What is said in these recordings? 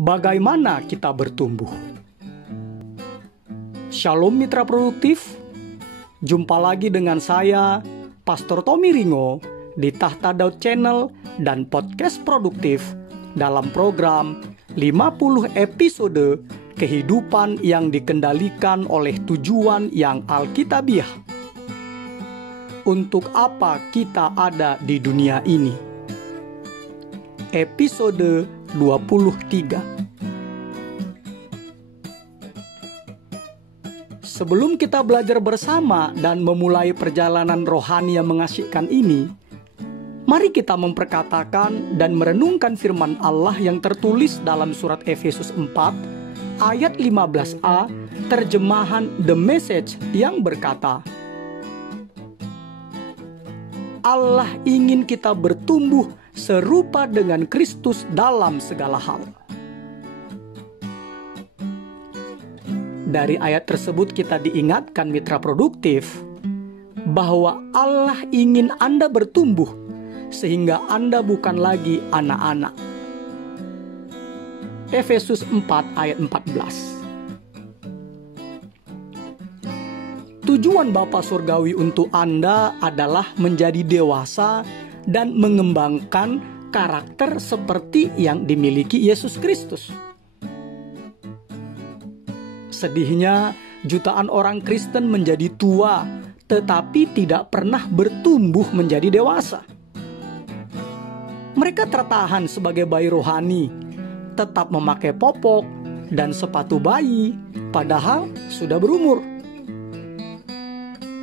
bagaimana kita bertumbuh. Shalom mitra produktif, jumpa lagi dengan saya, Pastor Tommy Ringo, di Tahta Daud Channel dan Podcast Produktif dalam program 50 episode kehidupan yang dikendalikan oleh tujuan yang alkitabiah. Untuk apa kita ada di dunia ini? Episode 23. Sebelum kita belajar bersama dan memulai perjalanan rohani yang mengasihkan ini, mari kita memperkatakan dan merenungkan firman Allah yang tertulis dalam surat Efesus 4 ayat 15a, terjemahan The Message, yang berkata, Allah ingin kita bertumbuh serupa dengan Kristus dalam segala hal. Dari ayat tersebut kita diingatkan mitra produktif bahwa Allah ingin Anda bertumbuh sehingga Anda bukan lagi anak-anak. Efesus 4 ayat 14. Tujuan Bapa Surgawi untuk Anda adalah menjadi dewasa dan mengembangkan karakter seperti yang dimiliki Yesus Kristus. Sedihnya, jutaan orang Kristen menjadi tua, tetapi tidak pernah bertumbuh menjadi dewasa. Mereka tertahan sebagai bayi rohani, tetap memakai popok dan sepatu bayi, padahal sudah berumur.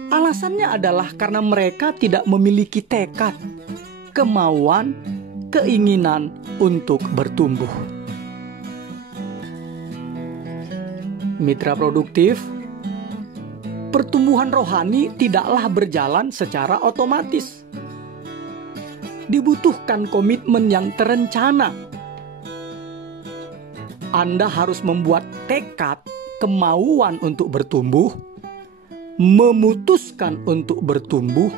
Alasannya adalah karena mereka tidak memiliki tekad, kemauan, keinginan untuk bertumbuh. Mitra produktif, pertumbuhan rohani tidaklah berjalan secara otomatis. Dibutuhkan komitmen yang terencana. Anda harus membuat tekad, kemauan untuk bertumbuh, memutuskan untuk bertumbuh,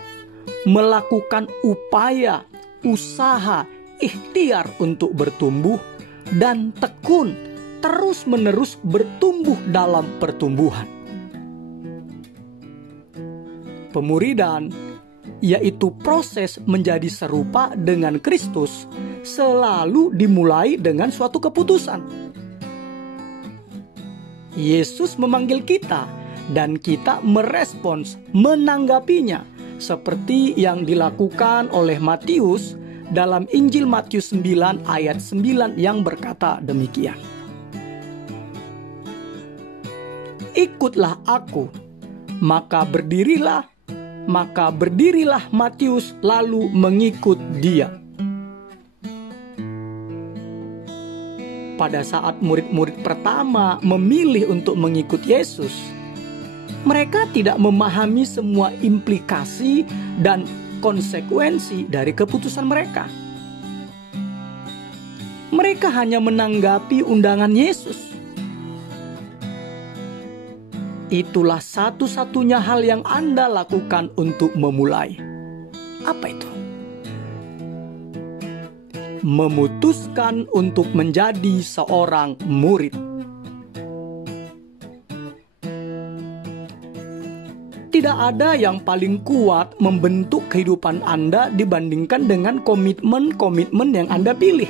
melakukan upaya, usaha, ikhtiar untuk bertumbuh, dan tekun terus-menerus bertumbuh dalam pertumbuhan. Pemuridan, yaitu proses menjadi serupa dengan Kristus, selalu dimulai dengan suatu keputusan. Yesus memanggil kita, dan kita merespons, menanggapinya, seperti yang dilakukan oleh Matius dalam Injil Matius 9 ayat 9 yang berkata demikian. Ikutlah aku, maka berdirilah Matius lalu mengikut dia. Pada saat murid-murid pertama memilih untuk mengikut Yesus, mereka tidak memahami semua implikasi dan konsekuensi dari keputusan mereka. Mereka hanya menanggapi undangan Yesus. Itulah satu-satunya hal yang Anda lakukan untuk memulai. Apa itu? Memutuskan untuk menjadi seorang murid. Tidak ada yang paling kuat membentuk kehidupan Anda dibandingkan dengan komitmen-komitmen yang Anda pilih.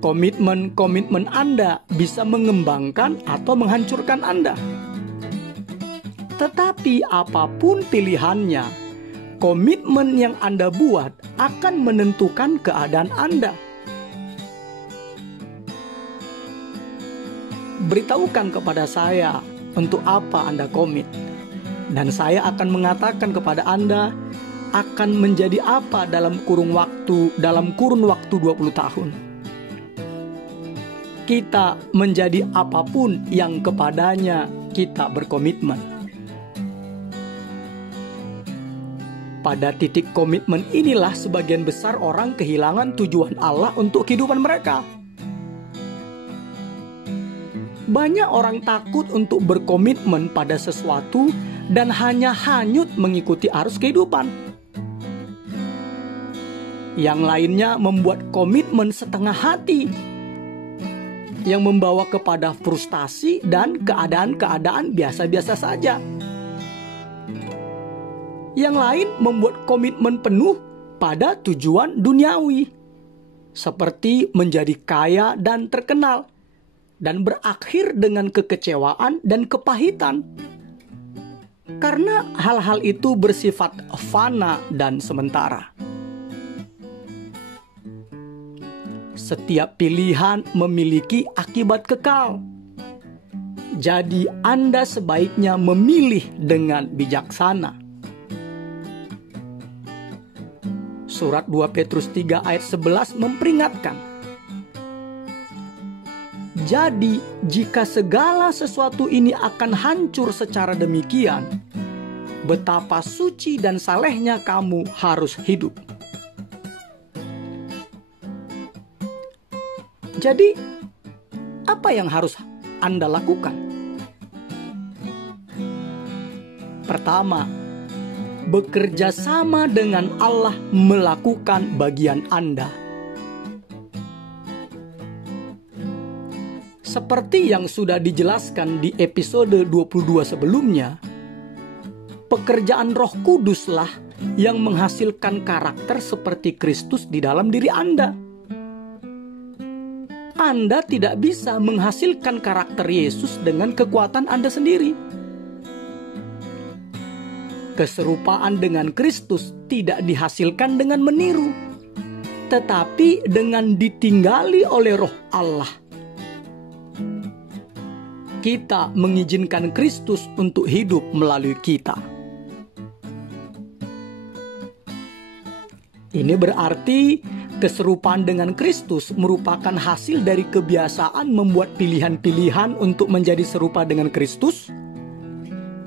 Komitmen-komitmen Anda bisa mengembangkan atau menghancurkan Anda. Tetapi apapun pilihannya, komitmen yang Anda buat akan menentukan keadaan Anda. Beritahukan kepada saya untuk apa Anda komit, dan saya akan mengatakan kepada Anda akan menjadi apa dalam kurun waktu 20 tahun. Kita menjadi apapun yang kepadanya kita berkomitmen. Pada titik komitmen inilah sebagian besar orang kehilangan tujuan Allah untuk kehidupan mereka. Banyak orang takut untuk berkomitmen pada sesuatu dan hanya hanyut mengikuti arus kehidupan. Yang lainnya membuat komitmen setengah hati yang membawa kepada frustasi dan keadaan-keadaan biasa-biasa saja. Yang lain membuat komitmen penuh pada tujuan duniawi, seperti menjadi kaya dan terkenal, dan berakhir dengan kekecewaan dan kepahitan. Karena hal-hal itu bersifat fana dan sementara. Setiap pilihan memiliki akibat kekal. Jadi Anda sebaiknya memilih dengan bijaksana. Surat 2 Petrus 3 ayat 11 memperingatkan. Jadi jika segala sesuatu ini akan hancur secara demikian, betapa suci dan salehnya kamu harus hidup. Jadi, apa yang harus Anda lakukan? Pertama, bekerja sama dengan Allah melakukan bagian Anda. Seperti yang sudah dijelaskan di episode 22 sebelumnya, pekerjaan Roh Kuduslah yang menghasilkan karakter seperti Kristus di dalam diri Anda. Anda tidak bisa menghasilkan karakter Yesus dengan kekuatan Anda sendiri. Keserupaan dengan Kristus tidak dihasilkan dengan meniru, tetapi dengan ditinggali oleh Roh Allah. Kita mengizinkan Kristus untuk hidup melalui kita. Ini berarti keserupaan dengan Kristus merupakan hasil dari kebiasaan membuat pilihan-pilihan untuk menjadi serupa dengan Kristus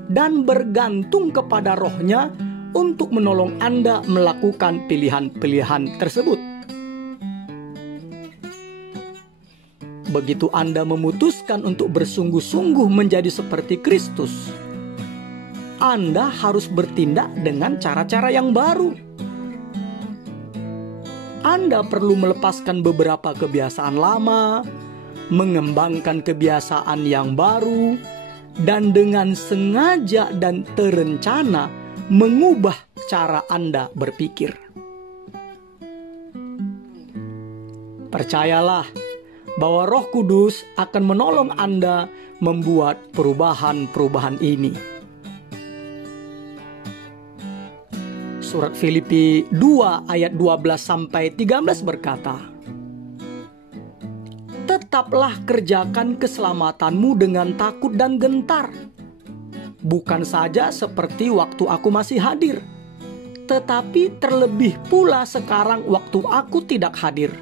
dan bergantung kepada Roh-Nya untuk menolong Anda melakukan pilihan-pilihan tersebut. Begitu Anda memutuskan untuk bersungguh-sungguh menjadi seperti Kristus, Anda harus bertindak dengan cara-cara yang baru. Anda perlu melepaskan beberapa kebiasaan lama, mengembangkan kebiasaan yang baru, dan dengan sengaja dan terencana mengubah cara Anda berpikir. Percayalah bahwa Roh Kudus akan menolong Anda membuat perubahan-perubahan ini. Surat Filipi 2 ayat 12-13 berkata, tetaplah kerjakan keselamatanmu dengan takut dan gentar. Bukan saja seperti waktu aku masih hadir, tetapi terlebih pula sekarang waktu aku tidak hadir.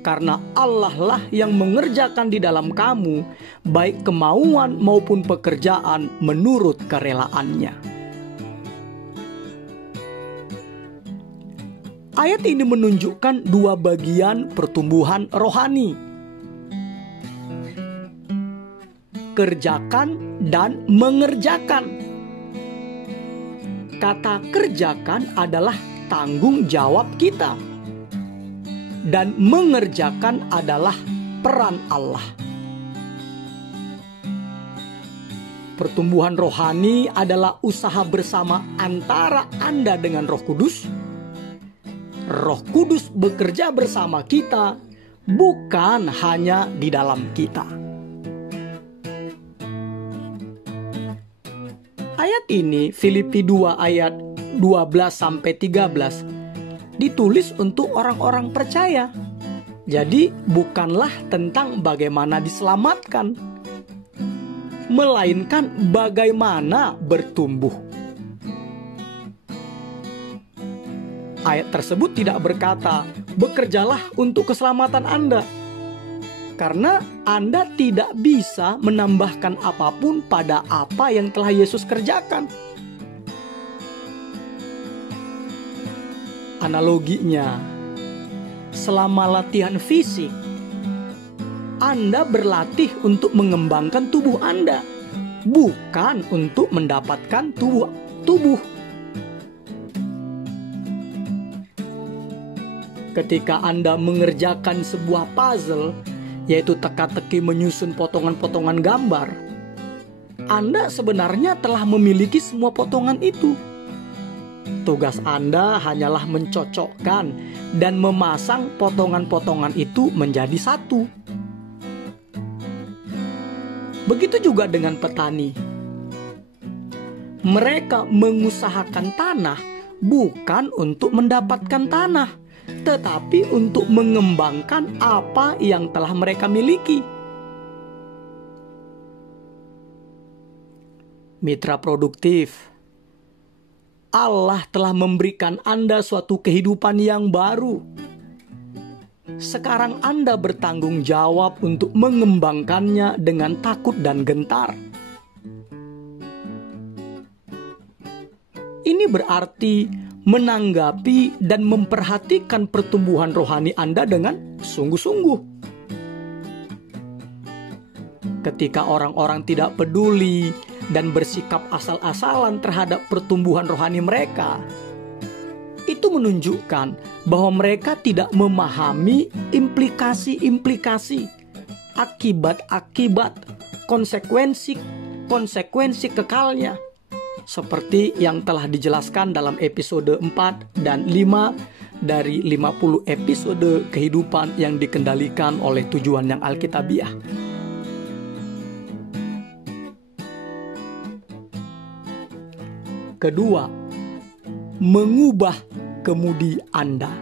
Karena Allah lah yang mengerjakan di dalam kamu, baik kemauan maupun pekerjaan menurut kerelaannya. Ayat ini menunjukkan dua bagian pertumbuhan rohani. Kerjakan dan mengerjakan. Kata kerjakan adalah tanggung jawab kita. Dan mengerjakan adalah peran Allah. Pertumbuhan rohani adalah usaha bersama antara Anda dengan Roh Kudus. Roh Kudus bekerja bersama kita, bukan hanya di dalam kita. Ayat ini, Filipi 2 ayat 12-13, ditulis untuk orang-orang percaya. Jadi bukanlah tentang bagaimana diselamatkan, melainkan bagaimana bertumbuh. Ayat tersebut tidak berkata, bekerjalah untuk keselamatan Anda. Karena Anda tidak bisa menambahkan apapun pada apa yang telah Yesus kerjakan. Analoginya, selama latihan fisik, Anda berlatih untuk mengembangkan tubuh Anda, bukan untuk mendapatkan tubuh. Ketika Anda mengerjakan sebuah puzzle, yaitu teka-teki menyusun potongan-potongan gambar, Anda sebenarnya telah memiliki semua potongan itu. Tugas Anda hanyalah mencocokkan dan memasang potongan-potongan itu menjadi satu. Begitu juga dengan petani. Mereka mengusahakan tanah bukan untuk mendapatkan tanah, tetapi untuk mengembangkan apa yang telah mereka miliki. Mitra produktif, Allah telah memberikan Anda suatu kehidupan yang baru. Sekarang Anda bertanggung jawab untuk mengembangkannya dengan takut dan gentar. Ini berarti menanggapi dan memperhatikan pertumbuhan rohani Anda dengan sungguh-sungguh. Ketika orang-orang tidak peduli dan bersikap asal-asalan terhadap pertumbuhan rohani mereka, itu menunjukkan bahwa mereka tidak memahami implikasi-implikasi, akibat-akibat, konsekuensi kekalnya, seperti yang telah dijelaskan dalam episode 4 dan 5 dari 50 episode kehidupan yang dikendalikan oleh tujuan yang alkitabiah. Kedua, mengubah kemudi Anda.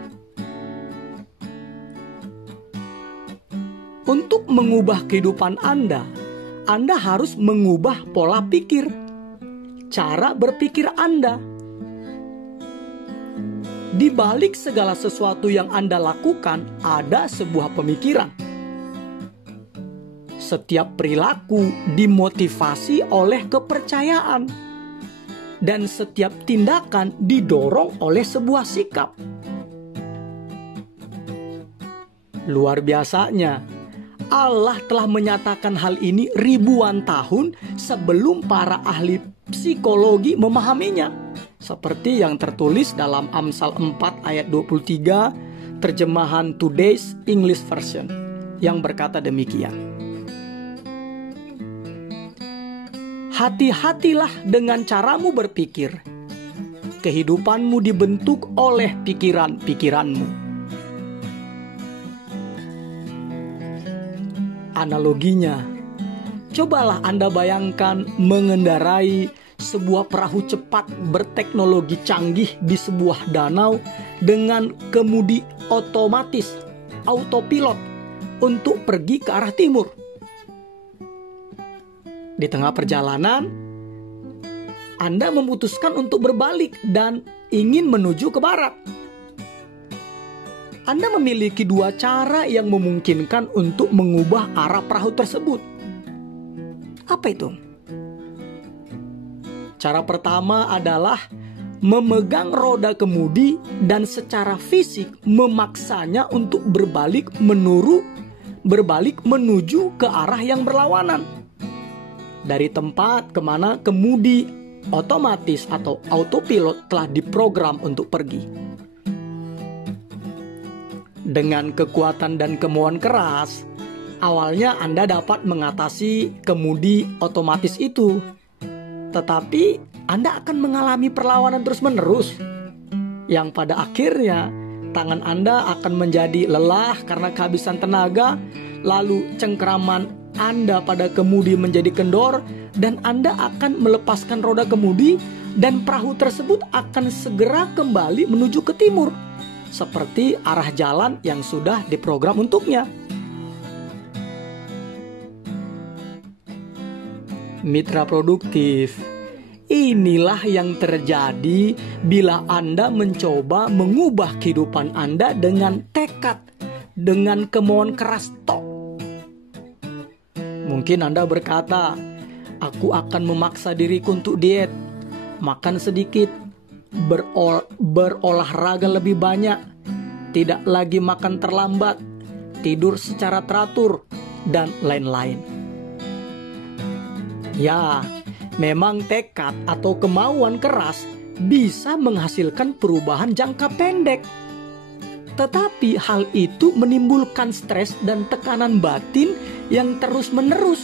Untuk mengubah kehidupan Anda harus mengubah pola pikir, cara berpikir Anda. Di balik segala sesuatu yang Anda lakukan, ada sebuah pemikiran. Setiap perilaku dimotivasi oleh kepercayaan, dan setiap tindakan didorong oleh sebuah sikap. Luar biasanya, Allah telah menyatakan hal ini ribuan tahun sebelum para ahli psikologi memahaminya, seperti yang tertulis dalam Amsal 4 ayat 23 terjemahan Today's English Version yang berkata demikian. Hati-hatilah dengan caramu berpikir. Kehidupanmu dibentuk oleh pikiran-pikiranmu. Analoginya, cobalah Anda bayangkan mengendarai sebuah perahu cepat berteknologi canggih di sebuah danau dengan kemudi otomatis, autopilot, untuk pergi ke arah timur. Di tengah perjalanan, Anda memutuskan untuk berbalik dan ingin menuju ke barat. Anda memiliki dua cara yang memungkinkan untuk mengubah arah perahu tersebut. Apa itu? Cara pertama adalah memegang roda kemudi dan secara fisik memaksanya untuk berbalik menuju ke arah yang berlawanan. Dari tempat kemana kemudi otomatis atau autopilot telah diprogram untuk pergi. Dengan kekuatan dan kemauan keras, awalnya Anda dapat mengatasi kemudi otomatis itu. Tetapi Anda akan mengalami perlawanan terus-menerus, yang pada akhirnya tangan Anda akan menjadi lelah karena kehabisan tenaga, lalu cengkraman Anda pada kemudi menjadi kendor, dan Anda akan melepaskan roda kemudi, dan perahu tersebut akan segera kembali menuju ke timur, seperti arah jalan yang sudah diprogram untuknya. Mitra produktif, inilah yang terjadi bila Anda mencoba mengubah kehidupan Anda dengan tekad, dengan kemauan keras tok. Mungkin Anda berkata, aku akan memaksa diriku untuk diet, makan sedikit, berolahraga lebih banyak, tidak lagi makan terlambat, tidur secara teratur, dan lain-lain. Ya, memang tekad atau kemauan keras bisa menghasilkan perubahan jangka pendek. Tetapi hal itu menimbulkan stres dan tekanan batin yang terus-menerus.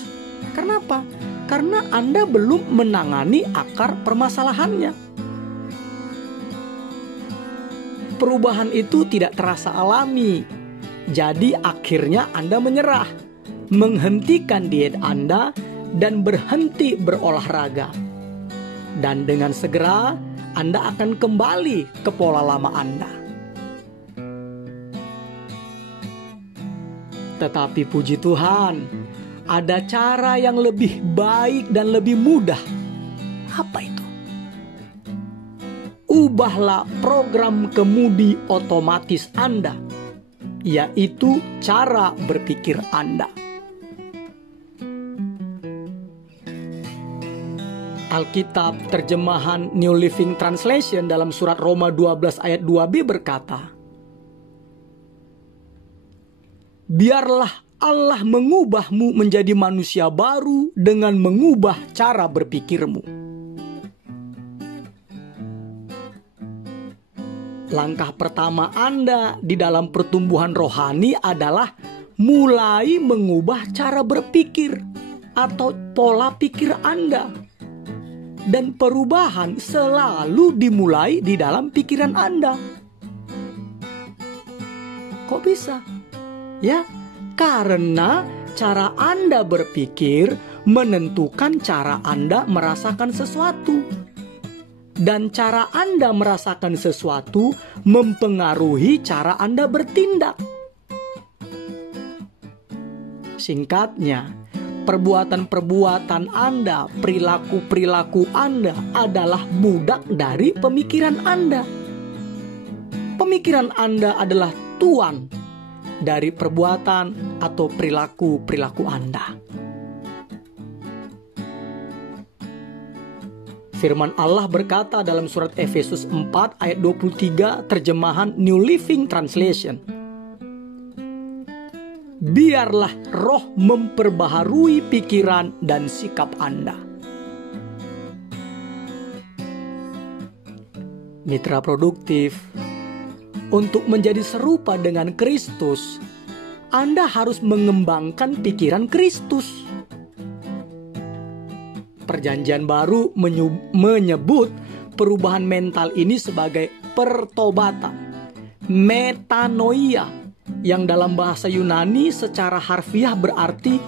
Kenapa? Karena Anda belum menangani akar permasalahannya. Perubahan itu tidak terasa alami. Jadi akhirnya Anda menyerah, menghentikan diet Anda, dan berhenti berolahraga. Dan dengan segera Anda akan kembali ke pola lama Anda. Tetapi puji Tuhan, ada cara yang lebih baik dan lebih mudah. Apa itu? Ubahlah program kemudi otomatis Anda, yaitu cara berpikir Anda. Alkitab terjemahan New Living Translation dalam surat Roma 12 ayat 2b berkata, biarlah Allah mengubahmu menjadi manusia baru dengan mengubah cara berpikirmu. Langkah pertama Anda di dalam pertumbuhan rohani adalah mulai mengubah cara berpikir atau pola pikir Anda. Dan perubahan selalu dimulai di dalam pikiran Anda. Kok bisa? Ya, karena cara Anda berpikir menentukan cara Anda merasakan sesuatu. Dan cara Anda merasakan sesuatu mempengaruhi cara Anda bertindak. Singkatnya, perbuatan-perbuatan Anda, perilaku-perilaku Anda adalah budak dari pemikiran Anda. Pemikiran Anda adalah tuan dari perbuatan atau perilaku-perilaku Anda. Firman Allah berkata dalam surat Efesus 4 ayat 23 terjemahan New Living Translation. Biarlah roh memperbaharui pikiran dan sikap Anda. Mitra produktif, untuk menjadi serupa dengan Kristus, Anda harus mengembangkan pikiran Kristus. Perjanjian Baru menyebut perubahan mental ini sebagai pertobatan, metanoia, yang dalam bahasa Yunani secara harfiah berarti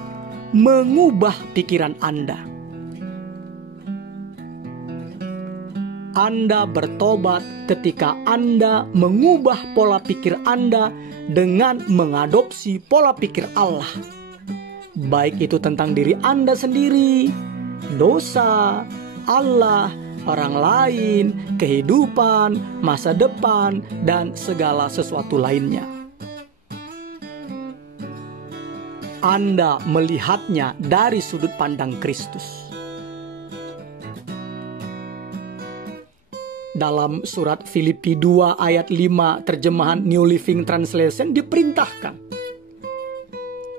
mengubah pikiran Anda. Anda bertobat ketika Anda mengubah pola pikir Anda dengan mengadopsi pola pikir Allah. Baik itu tentang diri Anda sendiri, dosa, Allah, orang lain, kehidupan, masa depan, dan segala sesuatu lainnya. Anda melihatnya dari sudut pandang Kristus. Dalam surat Filipi 2 ayat 5 terjemahan New Living Translation diperintahkan,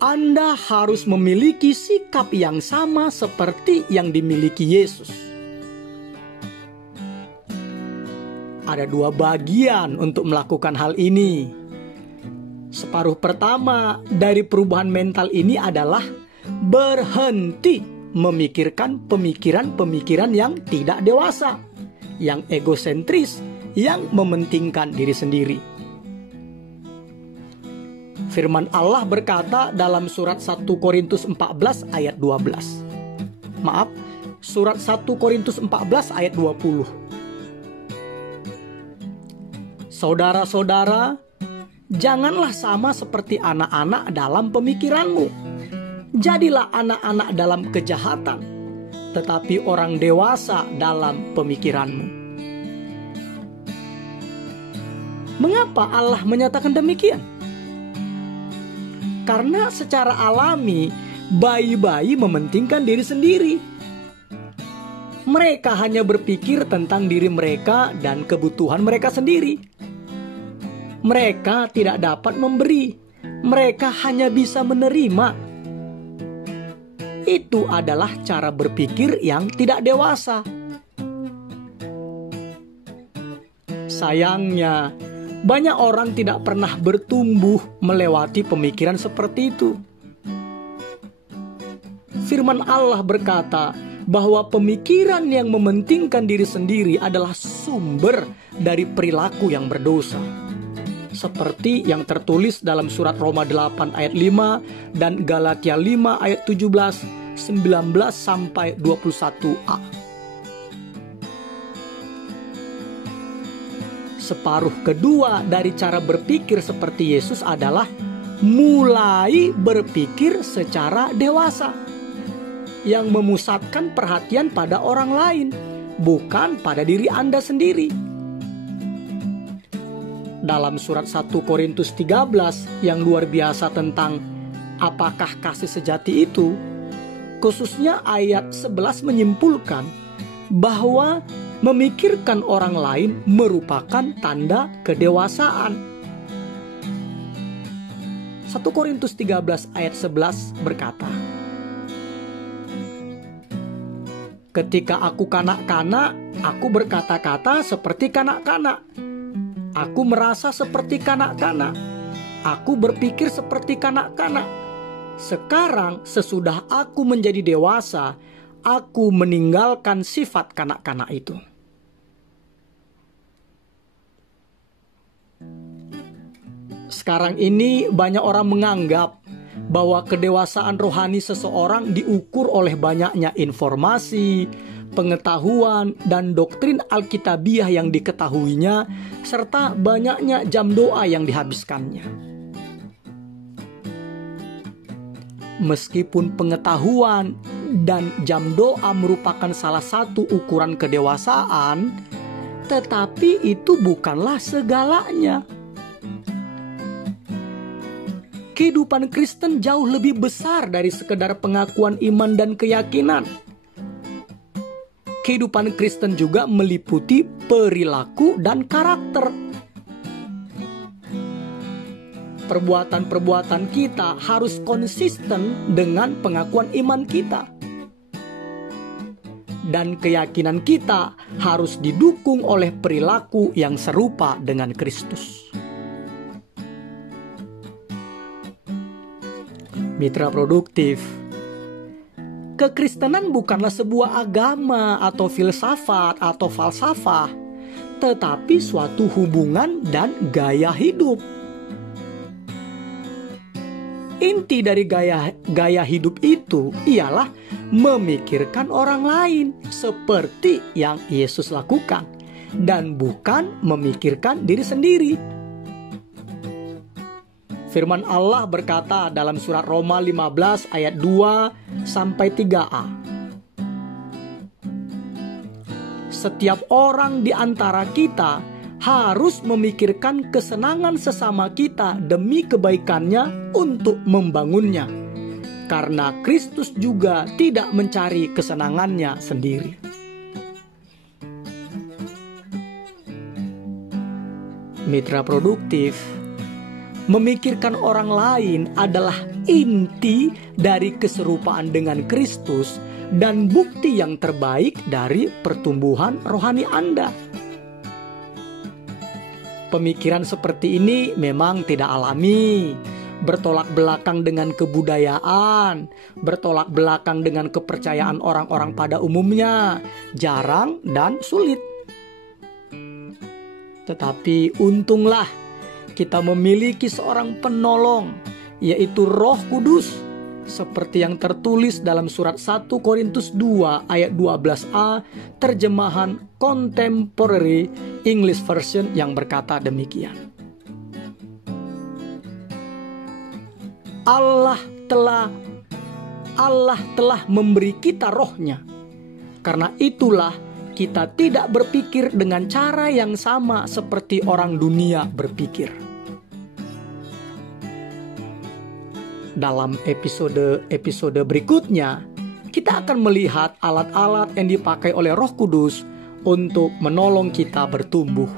Anda harus memiliki sikap yang sama seperti yang dimiliki Yesus. Ada dua bagian untuk melakukan hal ini. Separuh pertama dari perubahan mental ini adalah berhenti memikirkan pemikiran-pemikiran yang tidak dewasa, yang egosentris, yang mementingkan diri sendiri. Firman Allah berkata dalam surat 1 Korintus 14 ayat 12. Maaf, surat 1 Korintus 14 ayat 20. Saudara-saudara, janganlah sama seperti anak-anak dalam pemikiranmu. Jadilah anak-anak dalam kejahatan, tetapi orang dewasa dalam pemikiranmu. Mengapa Allah menyatakan demikian? Karena secara alami, bayi-bayi mementingkan diri sendiri. Mereka hanya berpikir tentang diri mereka dan kebutuhan mereka sendiri. Mereka tidak dapat memberi. Mereka hanya bisa menerima. Itu adalah cara berpikir yang tidak dewasa. Sayangnya, Banyak orang tidak pernah bertumbuh melewati pemikiran seperti itu. Firman Allah berkata bahwa pemikiran yang mementingkan diri sendiri adalah sumber dari perilaku yang berdosa. Seperti yang tertulis dalam surat Roma 8 ayat 5 dan Galatia 5 ayat 17, 19 sampai 21a. Separuh kedua dari cara berpikir seperti Yesus adalah mulai berpikir secara dewasa, yang memusatkan perhatian pada orang lain, bukan pada diri Anda sendiri. Dalam surat 1 Korintus 13 yang luar biasa tentang apakah kasih sejati itu, khususnya ayat 11 menyimpulkan bahwa memikirkan orang lain merupakan tanda kedewasaan. 1 Korintus 13 ayat 11 berkata, "Ketika aku kanak-kanak, aku berkata-kata seperti kanak-kanak. Aku merasa seperti kanak-kanak. Aku berpikir seperti kanak-kanak. Sekarang sesudah aku menjadi dewasa, aku meninggalkan sifat kanak-kanak itu." Sekarang ini banyak orang menganggap bahwa kedewasaan rohani seseorang diukur oleh banyaknya informasi, pengetahuan, dan doktrin Alkitabiah yang diketahuinya, serta banyaknya jam doa yang dihabiskannya. Meskipun pengetahuan dan jam doa merupakan salah satu ukuran kedewasaan, tetapi itu bukanlah segalanya. Kehidupan Kristen jauh lebih besar dari sekedar pengakuan iman dan keyakinan. Kehidupan Kristen juga meliputi perilaku dan karakter. Perbuatan-perbuatan kita harus konsisten dengan pengakuan iman kita. Dan keyakinan kita harus didukung oleh perilaku yang serupa dengan Kristus. Mitra produktif, kekristenan bukanlah sebuah agama atau filsafat atau falsafah, tetapi suatu hubungan dan gaya hidup. Inti dari gaya hidup itu ialah memikirkan orang lain seperti yang Yesus lakukan, dan bukan memikirkan diri sendiri. Firman Allah berkata dalam surat Roma 15 ayat 2 sampai 3a. Setiap orang di antara kita harus memikirkan kesenangan sesama kita demi kebaikannya untuk membangunnya. Karena Kristus juga tidak mencari kesenangannya sendiri. Mitra produktif, memikirkan orang lain adalah inti dari keserupaan dengan Kristus dan bukti yang terbaik dari pertumbuhan rohani Anda. Pemikiran seperti ini memang tidak alami, bertolak belakang dengan kebudayaan, bertolak belakang dengan kepercayaan orang-orang pada umumnya, jarang dan sulit. Tetapi untunglah kita memiliki seorang penolong, yaitu Roh Kudus, seperti yang tertulis dalam surat 1 Korintus 2 ayat 12a, terjemahan Contemporary English Version yang berkata demikian. Allah telah memberi kita rohnya. Karena itulah kita tidak berpikir dengan cara yang sama seperti orang dunia berpikir. Dalam episode berikutnya, kita akan melihat alat-alat yang dipakai oleh Roh Kudus untuk menolong kita bertumbuh.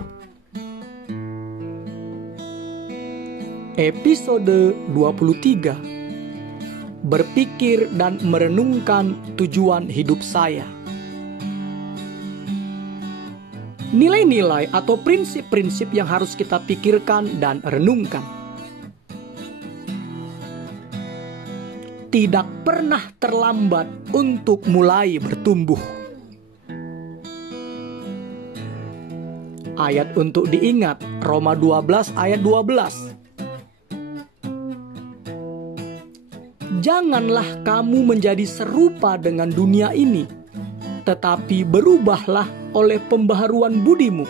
Episode 23, berpikir dan merenungkan tujuan hidup saya. nilai-nilai atau prinsip-prinsip yang harus kita pikirkan dan renungkan. Tidak pernah terlambat untuk mulai bertumbuh. Ayat untuk diingat, Roma 12 ayat 12. Janganlah kamu menjadi serupa dengan dunia ini, tetapi berubahlah oleh pembaharuan budimu,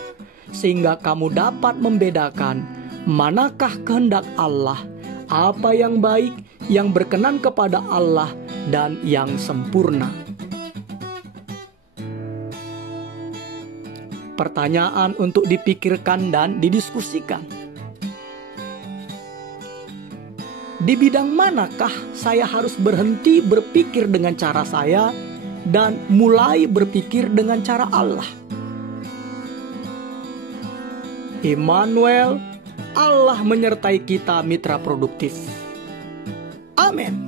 sehingga kamu dapat membedakan manakah kehendak Allah, apa yang baik, yang berkenan kepada Allah, dan yang sempurna. Pertanyaan untuk dipikirkan dan didiskusikan. Di bidang manakah saya harus berhenti berpikir dengan cara saya dan mulai berpikir dengan cara Allah? Immanuel, Allah menyertai kita mitra produktif. Amin.